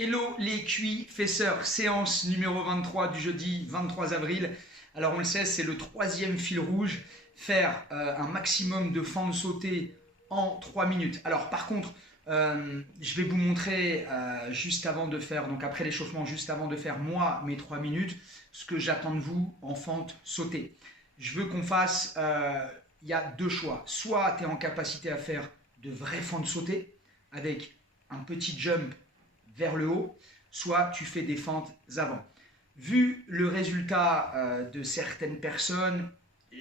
Hello les cuits fesseurs, séance numéro 23 du jeudi 23 avril. Alors on le sait, c'est le troisième fil rouge, faire un maximum de fentes sautées en 3 minutes. Alors par contre, je vais vous montrer juste avant de faire, donc après l'échauffement, juste avant de faire moi mes 3 minutes, ce que j'attends de vous en fentes sautées. Je veux qu'on fasse, il y a deux choix. Soit tu es en capacité à faire de vraies fentes sautées avec un petit jump vers le haut, soit tu fais des fentes avant. Vu le résultat de certaines personnes,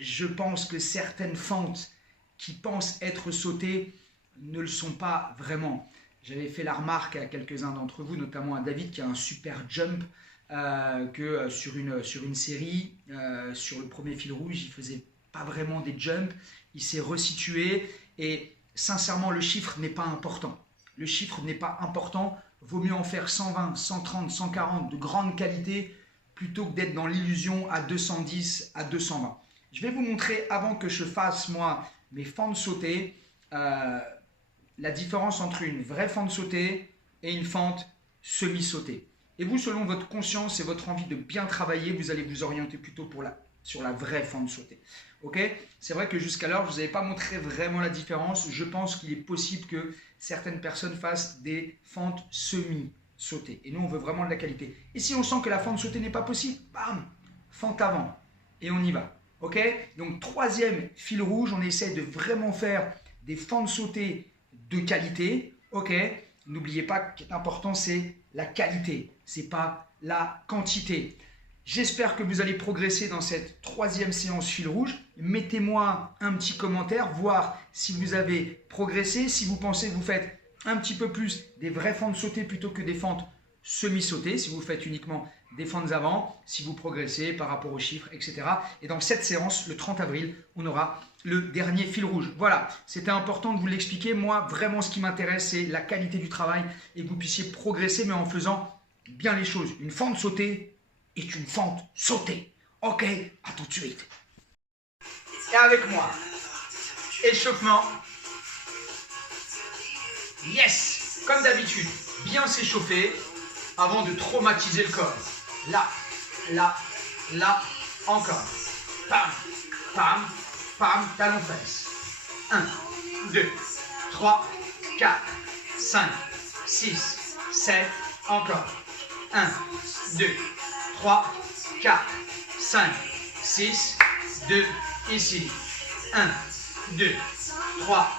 je pense que certaines fentes qui pensent être sautées ne le sont pas vraiment. J'avais fait la remarque à quelques-uns d'entre vous, notamment à David qui a un super jump, que sur une série, sur le premier fil rouge, il ne faisait pas vraiment des jumps, il s'est resitué et sincèrement le chiffre n'est pas important. Le chiffre n'est pas important. Vaut mieux en faire 120, 130, 140 de grande qualité plutôt que d'être dans l'illusion à 210, à 220. Je vais vous montrer, avant que je fasse moi mes fentes sautées, la différence entre une vraie fente sautée et une fente semi-sautée. Et vous, selon votre conscience et votre envie de bien travailler, vous allez vous orienter plutôt sur la vraie fente sautée. Okay, c'est vrai que jusqu'alors, je ne vous avais pas montré vraiment la différence. Je pense qu'il est possible que certaines personnes fassent des fentes semi-sautées. Et nous, on veut vraiment de la qualité. Et si on sent que la fente sautée n'est pas possible, bam, fente avant. Et on y va. Okay, donc, troisième fil rouge, on essaie de vraiment faire des fentes sautées de qualité. Okay, n'oubliez pas que ce qui est important, c'est la qualité. Ce n'est pas la quantité. J'espère que vous allez progresser dans cette troisième séance fil rouge. Mettez-moi un petit commentaire, voir si vous avez progressé, si vous pensez que vous faites un petit peu plus des vraies fentes sautées plutôt que des fentes semi-sautées, si vous faites uniquement des fentes avant, si vous progressez par rapport aux chiffres, etc. Et dans cette séance, le 30 avril, on aura le dernier fil rouge. Voilà, c'était important de vous l'expliquer. Moi, vraiment, ce qui m'intéresse, c'est la qualité du travail et que vous puissiez progresser, mais en faisant bien les choses. Une fente sautée est une fente sautée. Ok, à tout de suite. Et avec moi, échauffement. Yes, comme d'habitude, bien s'échauffer avant de traumatiser le corps. Là, là, là, encore. Pam, pam, pam, talon fesse. 1, 2, 3, 4, 5, 6, 7, encore. 1, 2, 3, 4, 5, 6, 2, ici. 1, 2, 3,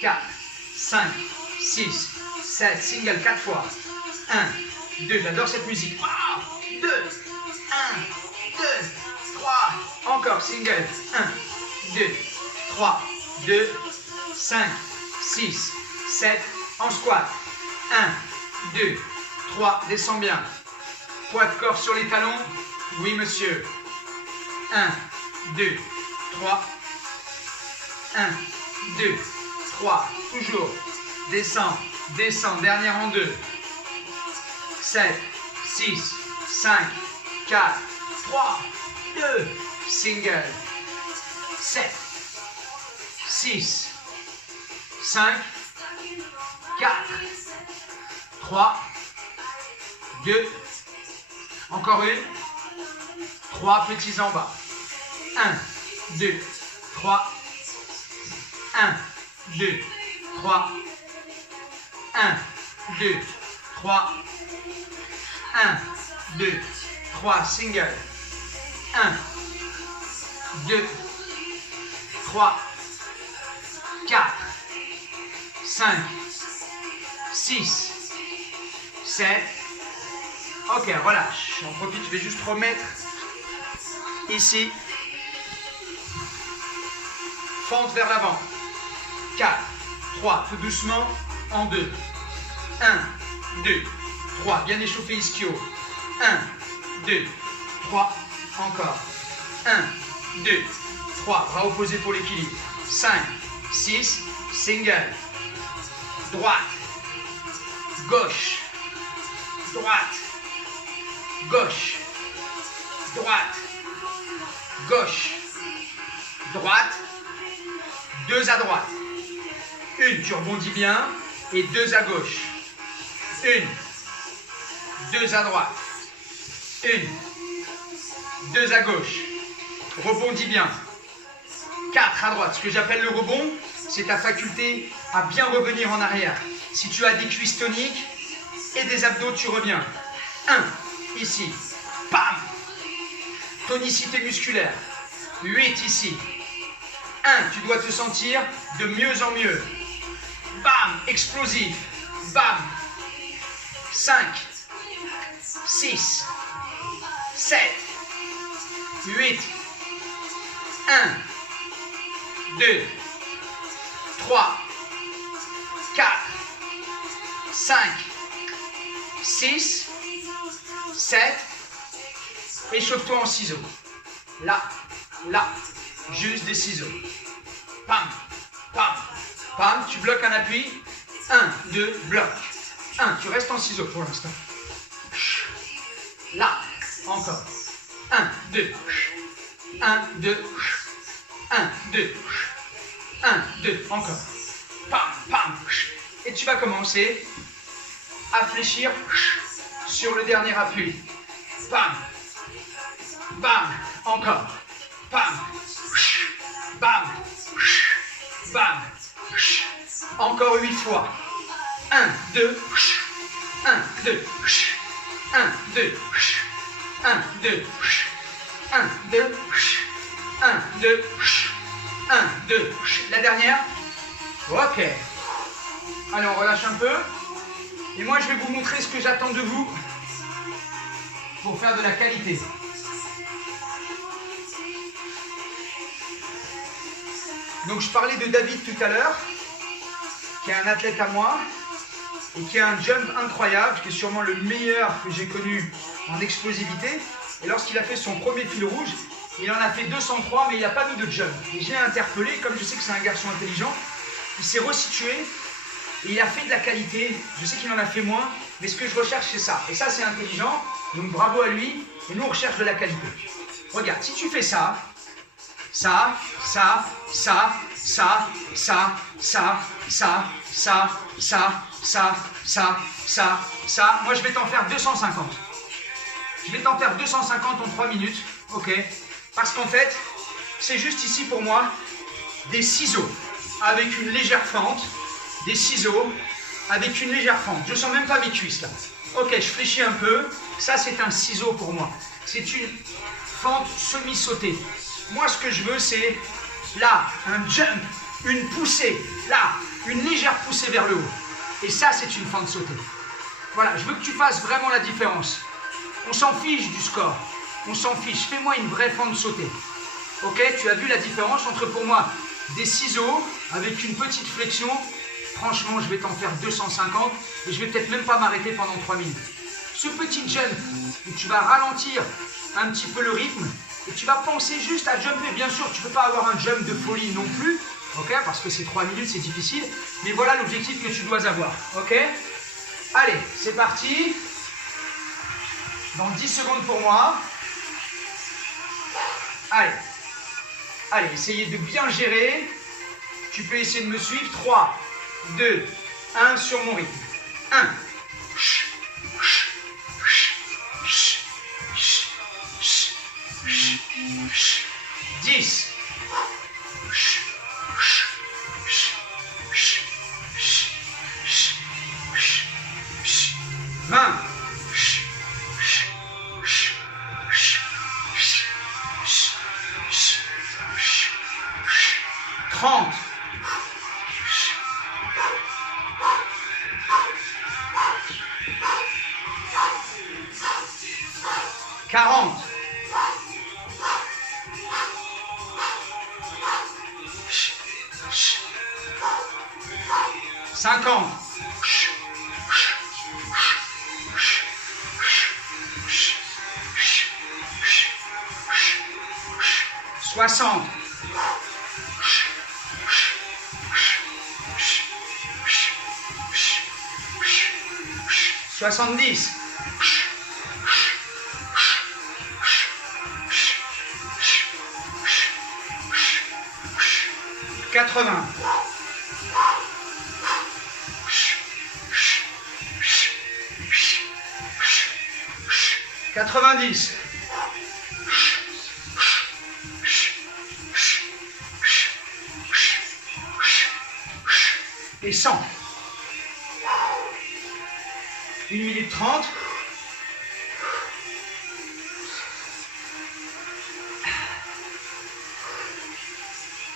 4, 5, 6, 7, single 4 fois. 1, 2, j'adore cette musique. 2, 1, 2, 3, encore single. 1, 2, 3, 2, 5, 6, 7, en squat. 1, 2, 3, descends bien. Poids de corps sur les talons. Oui, monsieur. 1, 2, 3. 1, 2, 3. Toujours. Descends, descends. Dernière en 2. 7, 6, 5, 4, 3, 2. Single. 7, 6, 5, 4, 3, 2. Encore une. 3 petits en bas. 1, 2, 3. 1, 2, 3. 1, 2, 3. 1, 2, 3. Single. 1, 2, 3, 4, 5, 6, 7. Ok, relâche. J'en profite, je vais juste remettre ici. Fente vers l'avant. 4, 3, tout doucement, en 2. 1, 2, 3. Bien échauffé ischio. 1, 2, 3. Encore. 1, 2, 3. Bras opposés pour l'équilibre. 5, 6. Single. Droite. Gauche. Droite. Gauche. Droite. Gauche. Droite. 2 à droite. Une, tu rebondis bien. Et 2 à gauche. 1, 2 à droite. 1, 2 à gauche. Rebondis bien. 4 à droite. Ce que j'appelle le rebond, c'est ta faculté à bien revenir en arrière. Si tu as des cuisses toniques et des abdos, tu reviens. 1, ici. Bam. Tonicité musculaire. 8 ici. 1, tu dois te sentir de mieux en mieux. Bam, explosif. Bam. 5, 6, 7, 8, 1, 2, 3, 4, 5, 6, 7. Échauffe-toi en ciseaux. Là, là, juste des ciseaux. Pam, pam, pam. Tu bloques un appui. 1, 2, bloc. 1, tu restes en ciseaux pour l'instant. Là, encore. 1, 2. 1, 2. 1, 2. 1, 2. Encore. Pam, pam. Et tu vas commencer à fléchir sur le dernier appui. Bam. Bam. Encore. Bam. Bam. Bam. Encore 8 fois. 1, 2. 1, 2. 1, 2. 1, 2. 1, 2. 1, 2. 1, 2. La dernière. Ok. Allez, on relâche un peu. Et moi, je vais vous montrer ce que j'attends de vous pour faire de la qualité. Donc, je parlais de David tout à l'heure, qui est un athlète à moi et qui a un jump incroyable, qui est sûrement le meilleur que j'ai connu en explosivité. Et lorsqu'il a fait son premier fil rouge, il en a fait 203, mais il n'a pas mis de jump. Et je l'ai interpellé, comme je sais que c'est un garçon intelligent, il s'est resitué et il a fait de la qualité. Je sais qu'il en a fait moins, mais ce que je recherche, c'est ça. Et ça, c'est intelligent, donc bravo à lui. Et nous, on recherche de la qualité. Regarde, si tu fais ça, ça, ça, ça, ça, ça, ça, ça, ça, ça, ça, ça, ça, ça, moi, je vais t'en faire 250. Je vais t'en faire 250 en 3 minutes, ok? Parce qu'en fait, c'est juste ici pour moi des ciseaux avec une légère fente, des ciseaux avec une légère fente. Je sens même pas mes cuisses là. Ok, je fléchis un peu. Ça, c'est un ciseau pour moi. C'est une fente semi-sautée. Moi, ce que je veux, c'est là, un jump, une poussée, là, une légère poussée vers le haut. Et ça, c'est une fente sautée. Voilà, je veux que tu fasses vraiment la différence. On s'en fiche du score. On s'en fiche. Fais-moi une vraie fente sautée. Ok, tu as vu la différence entre, pour moi, des ciseaux avec une petite flexion. Franchement, je vais t'en faire 250 et je vais peut-être même pas m'arrêter pendant 3 minutes. Ce petit jump où tu vas ralentir un petit peu le rythme et tu vas penser juste à jumper. Bien sûr, tu ne peux pas avoir un jump de folie non plus, ok, parce que c'est 3 minutes, c'est difficile. Mais voilà l'objectif que tu dois avoir, ok. Allez, c'est parti. Dans 10 secondes pour moi. Allez. Allez, essayez de bien gérer. Tu peux essayer de me suivre. 3, 2, 1 sur mon rythme. 1. 10. 20. 30. 40. 50. 60. 70. 80. 90. 90. Et 100. 1 minute 30.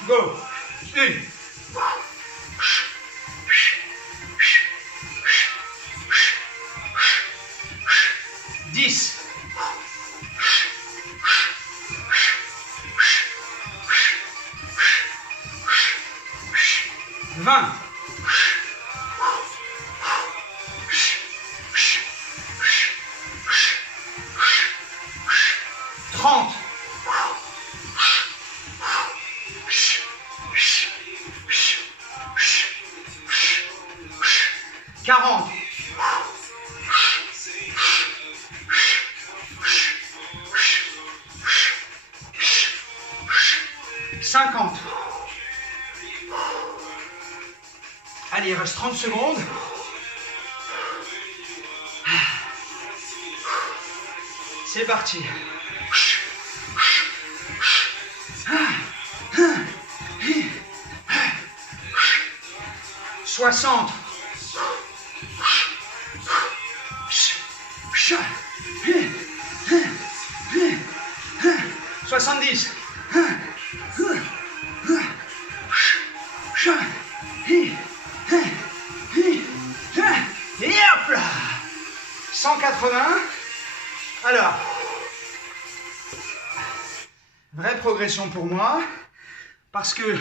Go. 1. 10. 20. 30. 40. 50. Allez, il reste 30 secondes. C'est parti. 60. 70. Et hop là. 180. Alors, vraie progression pour moi, parce que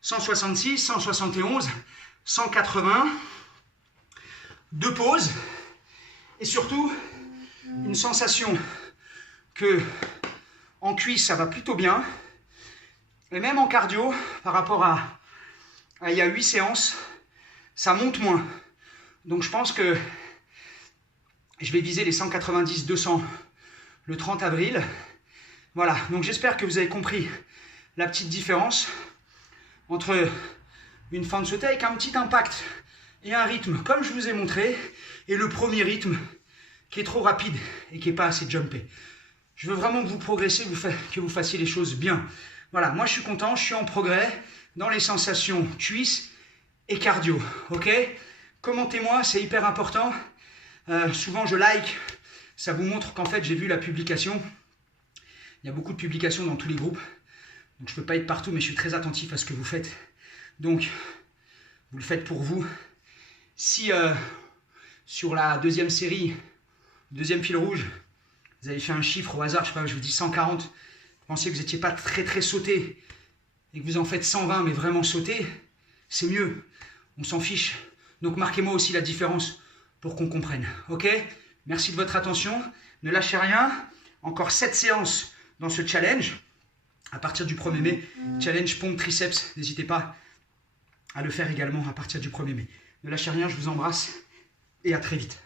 166, 171, 180, 2 pauses, et surtout une sensation que en cuisse ça va plutôt bien, et même en cardio, par rapport à il y a 8 séances, ça monte moins. Donc je pense que je vais viser les 190, 200 le 30 avril. Voilà, donc j'espère que vous avez compris la petite différence entre une fente sautée avec un petit impact et un rythme comme je vous ai montré, et le premier rythme qui est trop rapide et qui n'est pas assez jumpé. Je veux vraiment que vous progressiez, que vous fassiez les choses bien. Voilà, moi je suis content, je suis en progrès dans les sensations cuisses et cardio, ok? Commentez-moi, c'est hyper important. Souvent je like, ça vous montre qu'en fait j'ai vu la publication. Il y a beaucoup de publications dans tous les groupes, donc je ne peux pas être partout, mais je suis très attentif à ce que vous faites. Donc, vous le faites pour vous. Si sur la deuxième série, deuxième fil rouge, vous avez fait un chiffre au hasard, je sais pas, je vous dis 140, vous pensiez que vous n'étiez pas très sauté, et que vous en faites 120, mais vraiment sauté, c'est mieux. On s'en fiche. Donc marquez-moi aussi la différence pour qu'on comprenne. Ok? Merci de votre attention. Ne lâchez rien. Encore 7 séances dans ce challenge. À partir du 1er mai, challenge pompe triceps. N'hésitez pas à le faire également à partir du 1er mai. Ne lâchez rien, je vous embrasse et à très vite.